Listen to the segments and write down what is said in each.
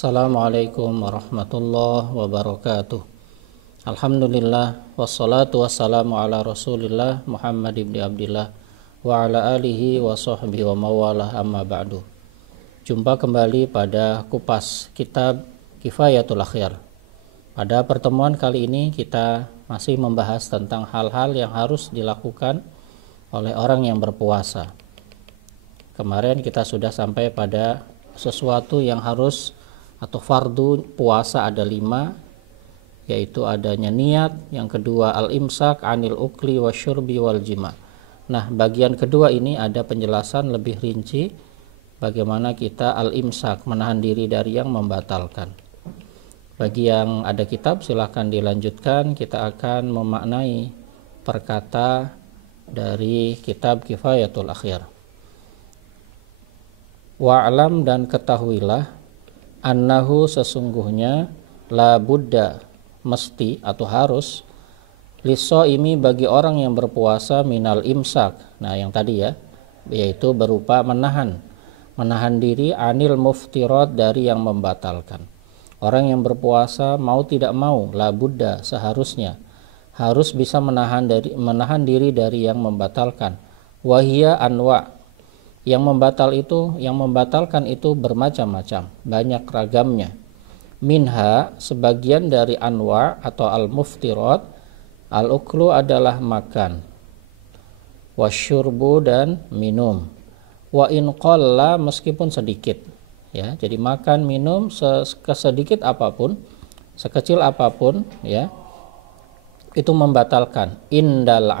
Assalamualaikum warahmatullahi wabarakatuh. Alhamdulillah wassalatu wassalamu ala Rasulillah Muhammad ibn Abdillah wa ala alihi wa sahbihi wa mawalah, amma ba'du. Jumpa kembali pada kupas kitab Kifayatul Akhyar. Pada pertemuan kali ini kita masih membahas tentang hal-hal yang harus dilakukan oleh orang yang berpuasa. Kemarin kita sudah sampai pada sesuatu yang harus atau fardu puasa ada 5, yaitu adanya niat, yang kedua al-imsak anil ukli wasyurbi wal jima. Nah, bagian kedua ini ada penjelasan lebih rinci bagaimana kita al-imsak, menahan diri dari yang membatalkan. Bagi yang ada kitab silahkan dilanjutkan, kita akan memaknai perkata dari kitab Kifayatul Akhyar. Wa'lam, dan ketahuilah, annahu, sesungguhnya, la buddha, mesti atau harus, lisoimi, bagi orang yang berpuasa, minal imsak. Nah, yang tadi ya, yaitu berupa menahan diri anil muftirat, dari yang membatalkan. Orang yang berpuasa mau tidak mau, la buddha, seharusnya harus bisa menahan diri dari yang membatalkan. Wahia anwa, yang membatalkan itu bermacam-macam, banyak ragamnya. Minha, sebagian dari anwa atau al-muftirat, al-uklu adalah makan, wasyurbu, dan minum, wa in qalla, meskipun sedikit. Ya, jadi makan, minum sesedikit apapun, sekecil apapun, ya, itu membatalkan. Indal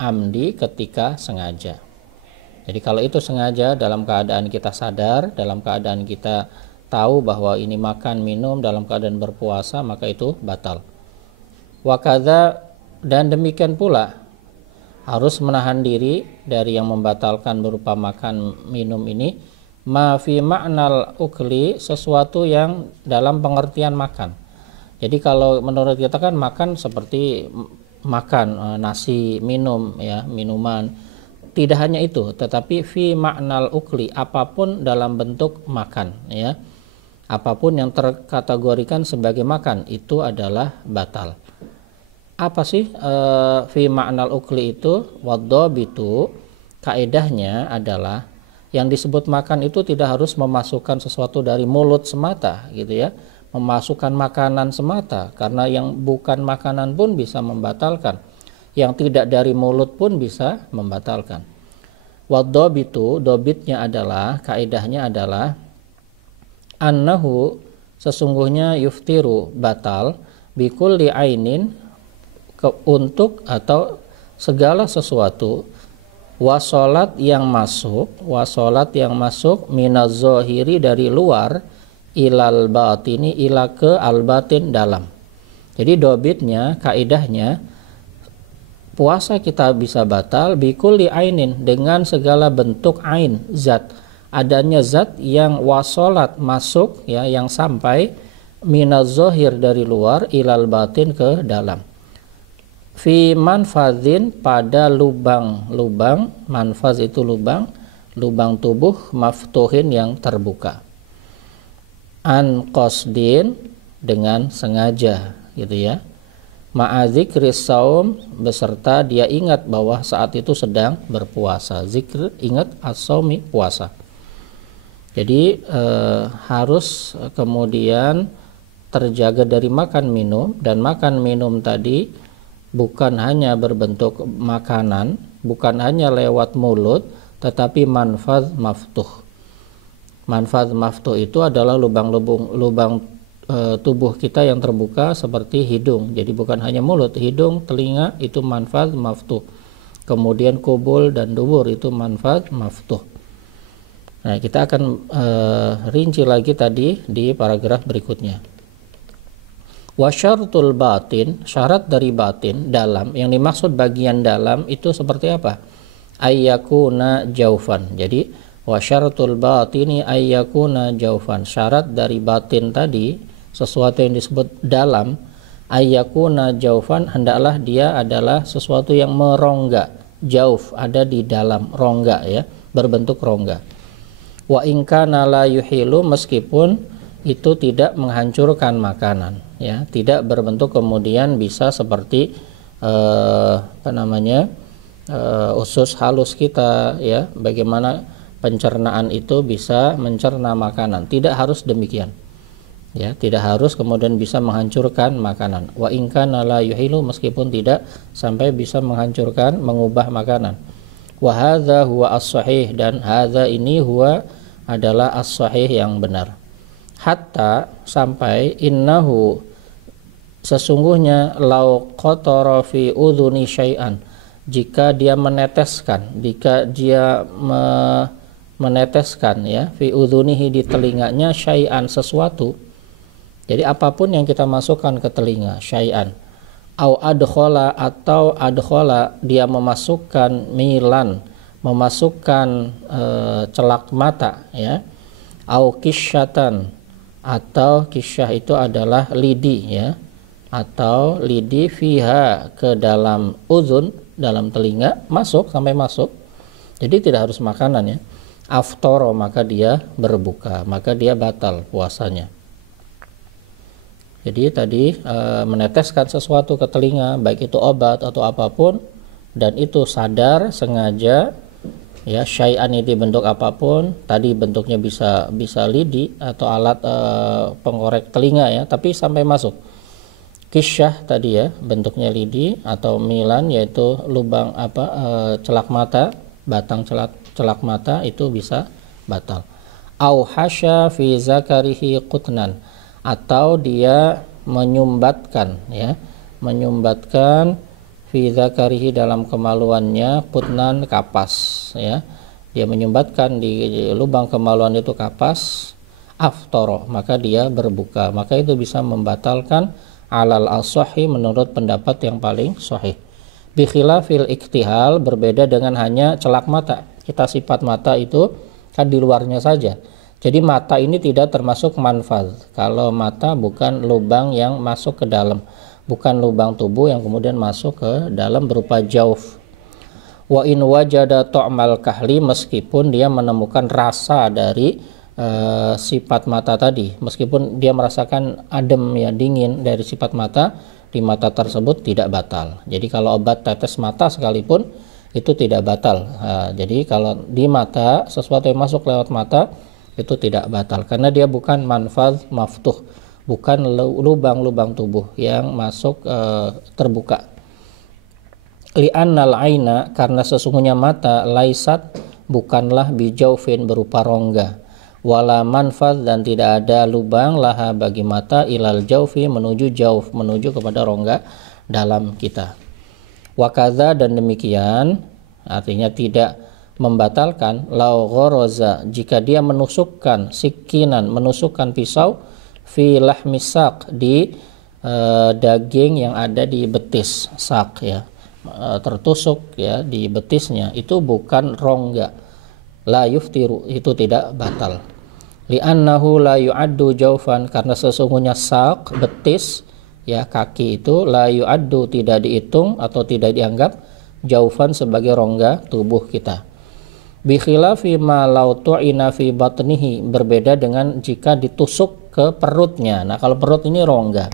amdi, ketika sengaja. Jadi kalau itu sengaja, dalam keadaan kita sadar, dalam keadaan kita tahu bahwa ini makan, minum dalam keadaan berpuasa, maka itu batal. Wakadha, dan demikian pula harus menahan diri dari yang membatalkan berupa makan, minum ini, ma fi ma'nal ukli, sesuatu yang dalam pengertian makan. Jadi kalau menurut kita kan makan seperti makan nasi, minum, ya, minuman. Tidak hanya itu, tetapi fi ma'nal ukli, apapun dalam bentuk makan, ya, apapun yang terkategorikan sebagai makan, itu adalah batal. Apa sih fi ma'nal ukli itu? Wadhabitu, kaedahnya adalah yang disebut makan itu tidak harus memasukkan sesuatu dari mulut semata, gitu ya, memasukkan makanan semata, karena yang bukan makanan pun bisa membatalkan, yang tidak dari mulut pun bisa membatalkan. Wadhabitu, dobitnya adalah, kaedahnya adalah, annahu, sesungguhnya, yuftiru, batal, bikulli ainin, untuk atau segala sesuatu, wasolat yang masuk, minaz-zahiri, dari luar, ilal batini, ila ke al-batin, dalam. Jadi dobitnya, kaedahnya, puasa kita bisa batal bikulli ainin, dengan segala bentuk ain, zat, adanya zat yang wasolat, masuk, ya, yang sampai, minaz-zahir, dari luar, ilal batin, ke dalam. Fi manfazin, pada lubang, manfaz itu lubang tubuh, maftuhin, yang terbuka. An qasdin, dengan sengaja, gitu ya, ma'adzikri saum, beserta dia ingat bahwa saat itu sedang berpuasa. Zikr, ingat, as-saumi, puasa. Jadi harus kemudian terjaga dari makan minum, dan makan minum tadi bukan hanya berbentuk makanan, bukan hanya lewat mulut, tetapi manfaz maftuh. Manfaz maftuh itu adalah lubang tubuh kita yang terbuka seperti hidung. Jadi bukan hanya mulut, hidung, telinga, itu manfaz maftuh. Kemudian kubul dan dubur, itu manfaz maftuh. Nah, kita akan rinci lagi tadi di paragraf berikutnya. Wasyartul batin, syarat dari batin, dalam, yang dimaksud bagian dalam itu seperti apa? Ayyakuna jaufan. Jadi wasyartul batini ayyakuna jaufan, syarat dari batin tadi, sesuatu yang disebut dalam, ayyakuna jaufan, hendaklah dia adalah sesuatu yang merongga. Jauf, ada di dalam, rongga, ya, berbentuk rongga. Wa in kana la yuhilu, meskipun itu tidak menghancurkan makanan, ya, tidak berbentuk kemudian bisa seperti usus halus kita, ya, bagaimana pencernaan itu bisa mencerna makanan, tidak harus demikian, ya, tidak harus kemudian bisa menghancurkan makanan. Wa in kana la yuhilu, meskipun tidak sampai bisa menghancurkan, mengubah makanan. Wa hadza huwa as-sahih, dan hadza ini huwa adalah as-sahih yang benar. Hatta, sampai, innahu, sesungguhnya, lau qatara fi udhuni syai'an, jika dia meneteskan, jika dia meneteskan, ya, fi udhunihi, di telinganya, syai'an, sesuatu. Jadi apapun yang kita masukkan ke telinga, syai'an, au adkhala, atau adkhala, dia memasukkan milan, memasukkan celak mata, ya, au kisyatan, atau kisyah itu adalah lidi, ya, atau lidi, fiha, ke dalam udhun, dalam telinga, masuk, sampai masuk, jadi tidak harus makanan, ya, aftoro, maka dia berbuka, maka dia batal puasanya. Jadi tadi meneteskan sesuatu ke telinga, baik itu obat atau apapun, dan itu sadar, sengaja, ya, syai'an ini bentuk apapun, tadi bentuknya bisa lidi atau alat pengkorek telinga, ya, tapi sampai masuk. Kisyah tadi, ya, bentuknya lidi, atau milan, yaitu lubang celak mata, batang celak mata, itu bisa batal. Au hasya fi zakarihi qutnan, atau dia menyumbatkan, ya, menyumbatkan fi zakarihi, dalam kemaluannya, qutnan, kapas, ya, dia menyumbatkan di lubang kemaluan itu kapas, aftoro, maka dia berbuka, maka itu bisa membatalkan alal as-sahih, menurut pendapat yang paling sahih. Bi khilafil iktihal, berbeda dengan hanya celak mata. Kita sifat mata itu kan di luarnya saja. Jadi mata ini tidak termasuk manfaz. Kalau mata bukan lubang yang masuk ke dalam, bukan lubang tubuh yang kemudian masuk ke dalam berupa jauf. Wa in wajada ta'mal kahli, meskipun dia menemukan rasa dari sifat mata tadi, meskipun dia merasakan adem, ya, dingin dari sifat mata, di mata tersebut tidak batal. Jadi kalau obat tetes mata sekalipun itu tidak batal. Jadi kalau di mata, sesuatu yang masuk lewat mata itu tidak batal, karena dia bukan manfaz maftuh, bukan lubang-lubang tubuh yang masuk terbuka. Li'annal aina, karena sesungguhnya mata, laisat, bukanlah bijaufin, berupa rongga, wala manfaz, dan tidak ada lubang, laha, bagi mata, ilal jaufi, menuju jauf, menuju kepada rongga dalam kita. Wakaza, dan demikian, artinya tidak membatalkan, lau gharaza, jika dia menusukkan sikinan, menusukkan pisau, fi lahmis sak, di daging yang ada di betis sak, ya, tertusuk, ya, di betisnya, itu bukan rongga, la yuftiru, itu tidak batal. Li'annahu la yu'addu jaufan, karena sesungguhnya sak, betis, ya, kaki itu, la yu'addu, tidak dihitung atau tidak dianggap, jaufan, sebagai rongga tubuh kita. Bi khilafi ma law tu'ina fi batnihi, berbeda dengan jika ditusuk ke perutnya. Nah, kalau perut ini rongga.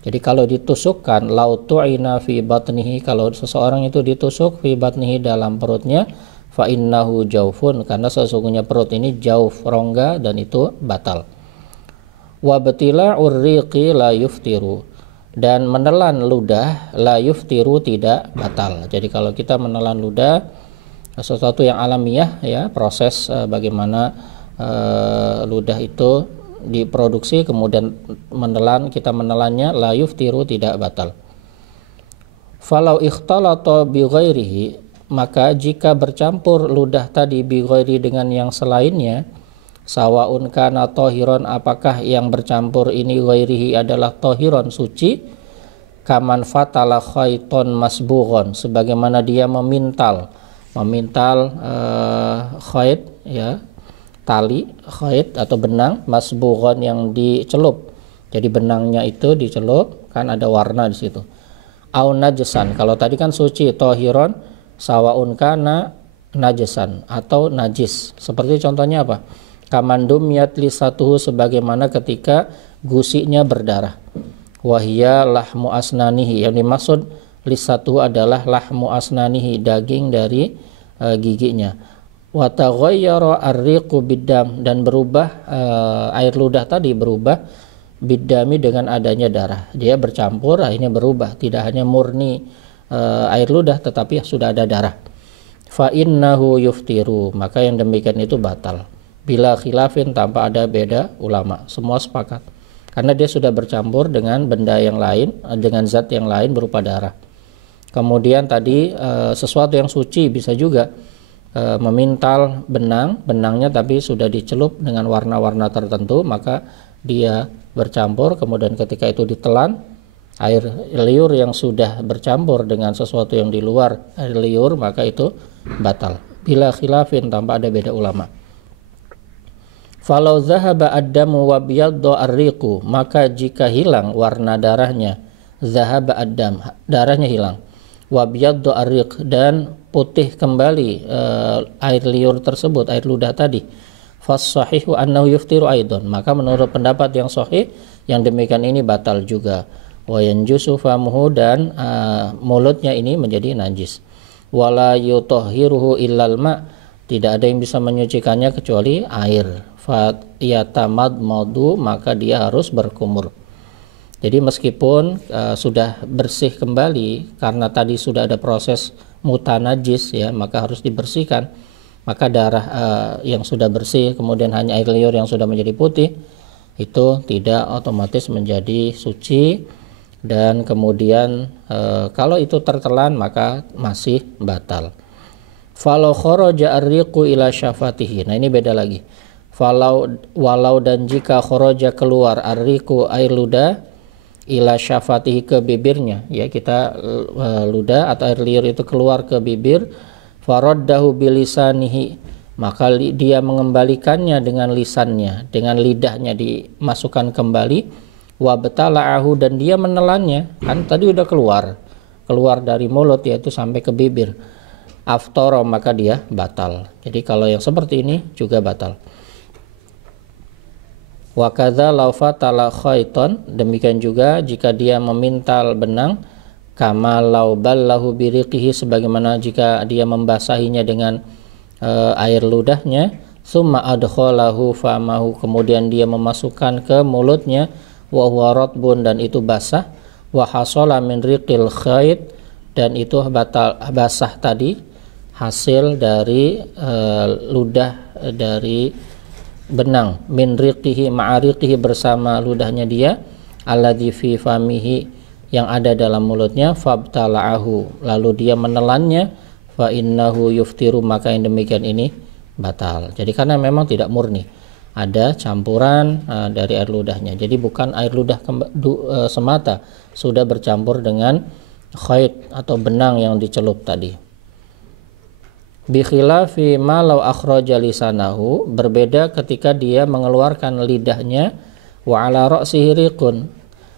Jadi kalau ditusukkan, law tu'ina fi batnihi, kalau seseorang itu ditusuk fi batnihi, dalam perutnya, fa innahu jaufun, karena sesungguhnya perut ini jauf, rongga, dan itu batal. Wa batila'ur riqi la yuftiru, dan menelan ludah, la yuftiru, tidak batal. Jadi kalau kita menelan ludah, sesuatu yang alamiah, ya, proses bagaimana ludah itu diproduksi, kemudian kita menelannya, la yuftiru, tidak batal. Falau ikhtalata bi ghairihi, maka jika bercampur ludah tadi bi ghairi, dengan yang selainnya, sawaun kana tahiron, apakah yang bercampur ini ghairihi adalah tahiron, suci, kaman fatala khaiton masbughon, sebagaimana dia memintal khait, ya, tali khait atau benang, masbughon, yang dicelup. Jadi benangnya itu dicelup, kan ada warna di situ. Au najasan, kalau tadi kan suci, tahiron, sawaun kana najasan, atau najis. Seperti contohnya apa? kamandumiyat lisatuhu sebagaimana ketika gusinya berdarah. Wahia lahmu asnanihi, yang dimaksud lisatuhu adalah lahmu asnanihi, daging dari giginya. Wa taghayyara ar-riqu biddam, dan berubah air ludah tadi berubah biddami dengan adanya darah. Dia bercampur akhirnya berubah, tidak hanya murni air ludah tetapi sudah ada darah. Fa innahu yuftiru, maka yang demikian itu batal. Bila khilafin, tanpa ada beda ulama, semua sepakat. Karena dia sudah bercampur dengan benda yang lain, dengan zat yang lain berupa darah. Kemudian tadi sesuatu yang suci bisa juga memintal benangnya tapi sudah dicelup dengan warna-warna tertentu, maka dia bercampur. Kemudian ketika itu ditelan, air liur yang sudah bercampur dengan sesuatu yang di luar air liur, maka itu batal. Bila khilafin, tanpa ada beda ulama. Falau zahaba ad-damu wa biyaddu ar-riqu, maka jika hilang warna darahnya, zahaba ad-dam, darahnya hilang, wa biyaddu ar-riq, dan putih kembali air liur tersebut, air ludah tadi, fas-sahihu annahu yuftiru aidon, maka menurut pendapat yang sahih yang demikian ini batal juga. Wa yanjusu famuhu, dan mulutnya ini menjadi najis. Wala yutahhiruhu illal ma, tidak ada yang bisa menyucikannya kecuali air. Fa yatamadmadu, maka dia harus berkumur. Jadi meskipun sudah bersih kembali karena tadi sudah ada proses mutanajis ya, maka harus dibersihkan. Maka darah yang sudah bersih kemudian hanya air liur yang sudah menjadi putih, itu tidak otomatis menjadi suci, dan kemudian kalau itu tertelan maka masih batal. Falau kharaja ar-riqu ila syafatihi, nah ini beda lagi. Walau dan jika kharaja keluar ar-riqu air ludah ila syafatihi ke bibirnya, ya kita ludah atau air liur itu keluar ke bibir, faraddahu bilisanihi, maka dia mengembalikannya dengan lisannya, dengan lidahnya dimasukkan kembali, wa batala'ahu, dan dia menelannya, kan tadi udah keluar dari mulut yaitu sampai ke bibir, aftara, maka dia batal. Jadi kalau yang seperti ini juga batal. Wa kadza law fatala khaiton, demikian juga jika dia memintal benang, kama law ballahu biriqihi, sebagaimana jika dia membasahinya dengan air ludahnya, summa adkhalahu famahu, kemudian dia memasukkan ke mulutnya, wa huwa ratbun, dan itu basah, wa hasala min riqil khait, dan itu basah tadi hasil dari ludah dari benang, min riqihi ma'ariqihi, bersama ludahnya dia, alladzi fi famihi, yang ada dalam mulutnya, fabtala'ahu, lalu dia menelannya, fa innahu yuftiru, maka yang demikian ini batal. Jadi karena memang tidak murni, ada campuran dari air ludahnya, jadi bukan air ludah semata, sudah bercampur dengan khait atau benang yang dicelup tadi. Bi khilafi ma law akhraja lisanahu, berbeda ketika dia mengeluarkan lidahnya, wa ala ra'sihi riqun,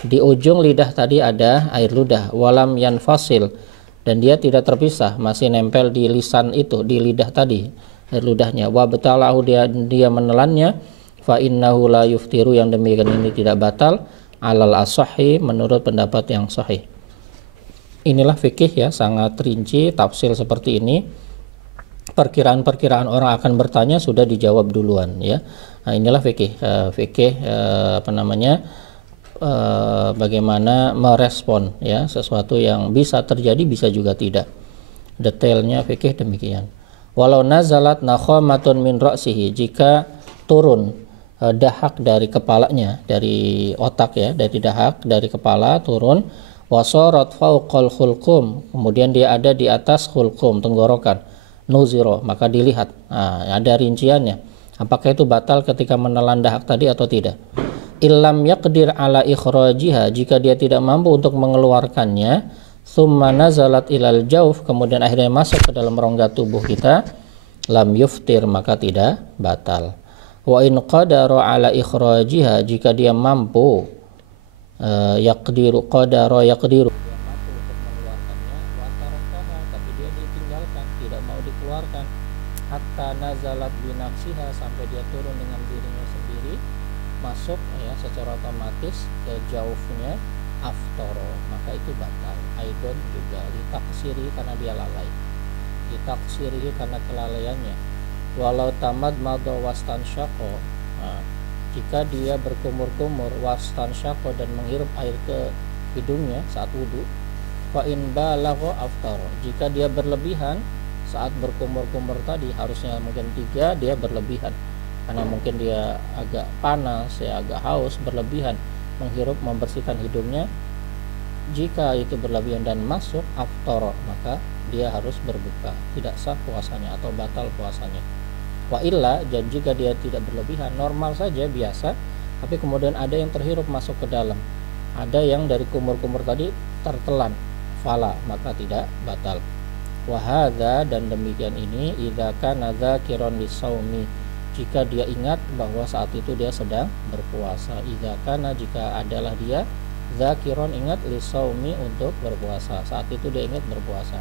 di ujung lidah tadi ada air ludah, walam yanfasil, dan dia tidak terpisah, masih nempel di lisan itu, di lidah tadi air ludahnya, wa batalahu, dia menelannya, fa innahu la yuftiru, yang demikian ini tidak batal, alal as-sahih, menurut pendapat yang sahih. Inilah fikih ya, sangat rinci tafsir seperti ini. Perkiraan-perkiraan orang akan bertanya sudah dijawab duluan ya. Nah, inilah fikih bagaimana merespon ya sesuatu yang bisa terjadi, bisa juga tidak. Detailnya fikih demikian. Walau nazalat nakhamatun min ra'sihi, jika turun dahak dari kepalanya, dari otak ya, dari dahak dari kepala turun, wasarat fauqal khulqum, kemudian dia ada di atas khulqum, tenggorokan, nuziro, maka dilihat. Nah, ada rinciannya. Apakah itu batal ketika menelan dahak tadi atau tidak? Illam yaqdir ala ikhrajiha, jika dia tidak mampu untuk mengeluarkannya, summa nazalat ilal jauf, kemudian akhirnya masuk ke dalam rongga tubuh kita, lam yuftir, maka tidak batal. Wa in qadara ala ikhrajiha, jika dia mampu yaqdiru, qadara yaqdiru, hatta nazala nazalat binafsiha, sampai dia turun dengan dirinya sendiri, masuk ya secara otomatis ke jaufnya, aftoro, maka itu batal. Aidon juga litaksiri, karena dia lalai, litaksiri karena kelalaiannya. Walau tamad mado wastan syako, nah, jika dia berkumur-kumur wastan syako dan menghirup air ke hidungnya saat wudhu, fa in balagha aftara, jika dia berlebihan saat berkumur-kumur tadi, harusnya mungkin 3, dia berlebihan karena mungkin dia agak panas ya, agak haus, berlebihan menghirup membersihkan hidungnya. Jika itu berlebihan dan masuk aftara, maka dia harus berbuka, tidak sah puasanya atau batal puasanya. Wa illa, dan jika dia tidak berlebihan, normal saja biasa, tapi kemudian ada yang terhirup masuk ke dalam, ada yang dari kumur-kumur tadi tertelan, fala, maka tidak batal. Wahada, dan demikian ini idza kana dzakiran lisaumi, jika dia ingat bahwa saat itu dia sedang berpuasa. Idza kana, jika adalah dia dzakiran, ingat, lisaumi, untuk berpuasa, saat itu dia ingat berpuasa.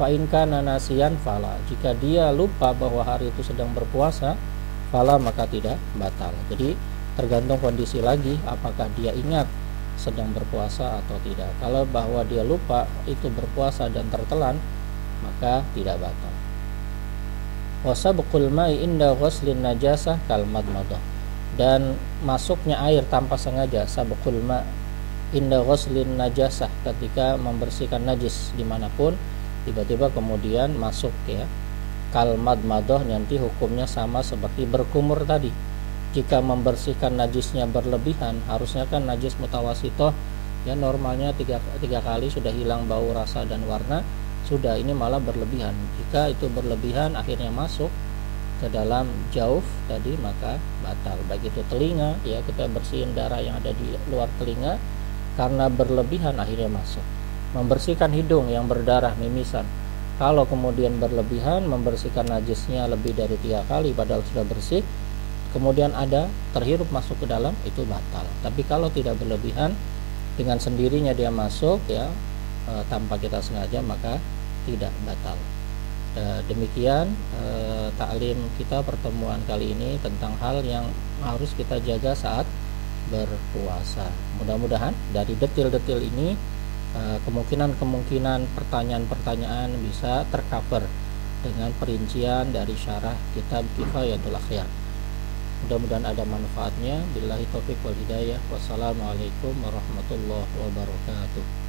Fa in kana nasiyan fala, jika dia lupa bahwa hari itu sedang berpuasa, fala, maka tidak batal. Jadi tergantung kondisi lagi, apakah dia ingat sedang berpuasa atau tidak. Kalau bahwa dia lupa itu berpuasa dan tertelan, maka tidak batal. Wasabqul ma'i inda ghuslin najasah kal madmadah, dan masuknya air tanpa sengaja, sabqul ma' inda ghuslin najasah, ketika membersihkan najis dimanapun, tiba-tiba kemudian masuk ya, kal madmadah, nanti hukumnya sama seperti berkumur tadi. Jika membersihkan najisnya berlebihan, harusnya kan najis mutawasitoh ya, normalnya tiga kali sudah hilang bau, rasa dan warna, sudah, ini malah berlebihan. Jika itu berlebihan akhirnya masuk ke dalam jauf tadi, maka batal. Baik itu telinga ya, kita bersihin darah yang ada di luar telinga, karena berlebihan akhirnya masuk. Membersihkan hidung yang berdarah, mimisan, kalau kemudian berlebihan membersihkan najisnya lebih dari 3 kali padahal sudah bersih, kemudian ada terhirup masuk ke dalam, itu batal. Tapi kalau tidak berlebihan, dengan sendirinya dia masuk ya, tanpa kita sengaja, maka tidak batal. Demikian taklim kita pertemuan kali ini tentang hal yang harus kita jaga saat berpuasa. Mudah-mudahan dari detil-detil ini kemungkinan pertanyaan-pertanyaan bisa tercover dengan perincian dari syarah kitab Kifayatul Akhyar. Mudah-mudahan ada manfaatnya. Billahi taufiq wal hidayah. Wassalamualaikum warahmatullahi wabarakatuh.